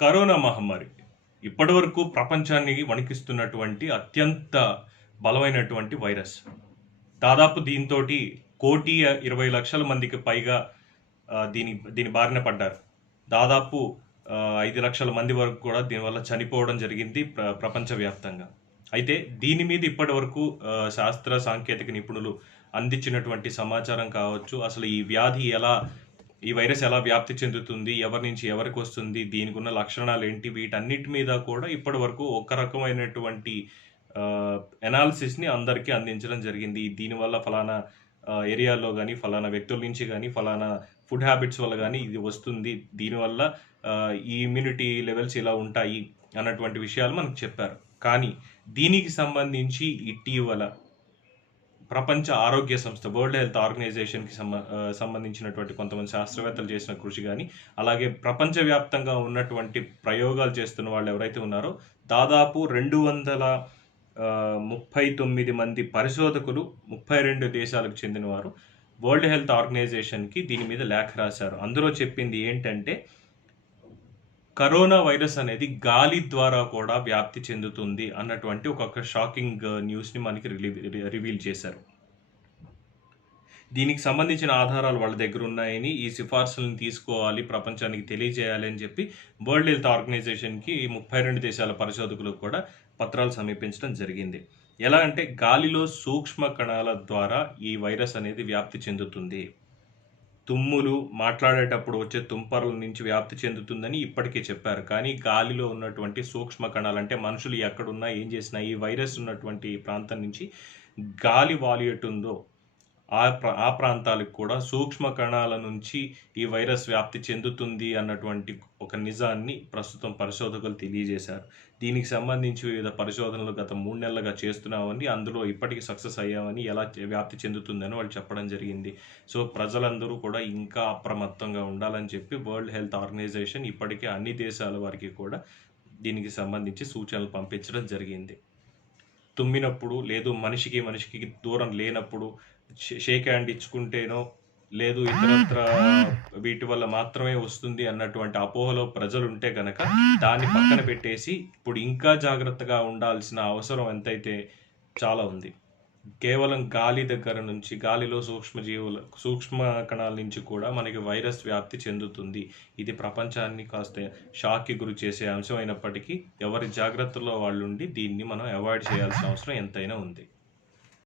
Corona మహమ్మారి ఇప్పటివరకు ప్రపంచాన్ని వణికిస్తున్నటువంటి అత్యంత బలమైనటువంటి వైరస్. దాదాపు దీంతో కోటి ఇరవై లక్షల మందికి పైగా దీని దీని బారిన పడ్డారు. దాదాపు ఐదు లక్షల మంది వరకు కూడా దీనివల్ల చనిపోవడం జరిగింది ప్ర ప్రపంచవ్యాప్తంగా. అయితే దీని మీద ఇప్పటి వరకు శాస్త్ర సాంకేతిక నిపుణులు అందించినటువంటి సమాచారం కావచ్చు. అసలు ఈ వ్యాధి ఎలా ఈ వైరస్ ఎలా వ్యాప్తి చెందుతుంది ఎవరి నుంచి ఎవరికి వస్తుంది దీనికి ఉన్న లక్షణాలు ఏంటి వీటన్నిటి మీద కూడా ఇప్పటి వరకు ఒక రకమైనటువంటి ఎనాలిసిస్ని అందరికీ అందించడం జరిగింది. దీనివల్ల ఫలానా ఏరియాలో కానీ ఫలానా వ్యక్తుల నుంచి కానీ ఫలానా ఫుడ్ హ్యాబిట్స్ వల్ల కానీ ఇది వస్తుంది. దీనివల్ల ఈ ఇమ్యూనిటీ లెవెల్స్ ఇలా ఉంటాయి అన్నటువంటి విషయాలు మనకు చెప్పారు. కానీ దీనికి సంబంధించి ఇటీవల ప్రపంచ ఆరోగ్య సంస్థ వరల్డ్ హెల్త్ ఆర్గనైజేషన్కి సంబ సంబంధించినటువంటి కొంతమంది శాస్త్రవేత్తలు చేసిన కృషి కానీ అలాగే ప్రపంచవ్యాప్తంగా ఉన్నటువంటి ప్రయోగాలు చేస్తున్న వాళ్ళు ఎవరైతే ఉన్నారో దాదాపు రెండు వందల ముప్పై తొమ్మిది మంది పరిశోధకులు ముప్పై రెండు దేశాలకు చెందినవారు వరల్డ్ హెల్త్ ఆర్గనైజేషన్కి దీని మీద లేఖ రాశారు. అందులో చెప్పింది ఏంటంటే కరోనా వైరస్ అనేది గాలి ద్వారా కూడా వ్యాప్తి చెందుతుంది అన్నటువంటి ఒక షాకింగ్ న్యూస్ని uh, మనకి రివీల్ చేశారు. దీనికి సంబంధించిన ఆధారాలు వాళ్ళ దగ్గర ఉన్నాయని ఈ సిఫార్సులను తీసుకోవాలి ప్రపంచానికి తెలియజేయాలి అని చెప్పి వరల్డ్ హెల్త్ ఆర్గనైజేషన్కి ముప్పై రెండు దేశాల పరిశోధకులకు కూడా పత్రాలు సమీపించడం జరిగింది. ఎలా అంటే గాలిలో సూక్ష్మ కణాల ద్వారా ఈ వైరస్ అనేది వ్యాప్తి చెందుతుంది. తుమ్ములు మాట్లాడేటప్పుడు వచ్చే తుంపర్ల నుంచి వ్యాప్తి చెందుతుందని ఇప్పటికే చెప్పారు. కానీ గాలిలో ఉన్నటువంటి సూక్ష్మ కణాలు అంటే మనుషులు ఎక్కడున్నా ఏం చేసినా ఈ వైరస్ ఉన్నటువంటి ప్రాంతం నుంచి గాలి వాలు ఎటుందో ఆ ప్రా ఆ ప్రాంతాలకు కూడా సూక్ష్మ కణాల నుంచి ఈ వైరస్ వ్యాప్తి చెందుతుంది అన్నటువంటి ఒక నిజాన్ని ప్రస్తుతం పరిశోధకులు తెలియజేశారు. దీనికి సంబంధించి వివిధ పరిశోధనలు గత మూడు నెలలుగా చేస్తున్నామని అందులో ఇప్పటికీ సక్సెస్ అయ్యామని ఎలా వ్యాప్తి చెందుతుందని వాళ్ళు చెప్పడం జరిగింది. సో ప్రజలందరూ కూడా ఇంకా అప్రమత్తంగా ఉండాలని చెప్పి వరల్డ్ హెల్త్ ఆర్గనైజేషన్ ఇప్పటికే అన్ని దేశాల వారికి కూడా దీనికి సంబంధించి సూచనలు పంపించడం జరిగింది. తుమ్మినప్పుడు లేదు మనిషికి మనిషికి దూరం లేనప్పుడు షే- షేక్ హ్యాండ్ ఇచ్చుకుంటేనో లేదు ఇతరత్ర వీటి వల్ల మాత్రమే వస్తుంది అన్నటువంటి అపోహలో ప్రజలు ఉంటే గనక దాన్ని పక్కన పెట్టేసి ఇప్పుడు ఇంకా జాగ్రత్తగా ఉండాల్సిన అవసరం ఎంతైతే చాలా ఉంది. కేవలం గాలి దగ్గర నుంచి గాలిలో సూక్ష్మజీవుల సూక్ష్మ కణాల నుంచి కూడా మనకి వైరస్ వ్యాప్తి చెందుతుంది. ఇది ప్రపంచాన్ని కాస్త షాక్కి గురి చేసే అంశం అయినప్పటికీ ఎవరి జాగ్రత్తలో వాళ్ళు ఉండి దీన్ని మనం అవాయిడ్ చేయాల్సిన అవసరం ఎంతైనా ఉంది.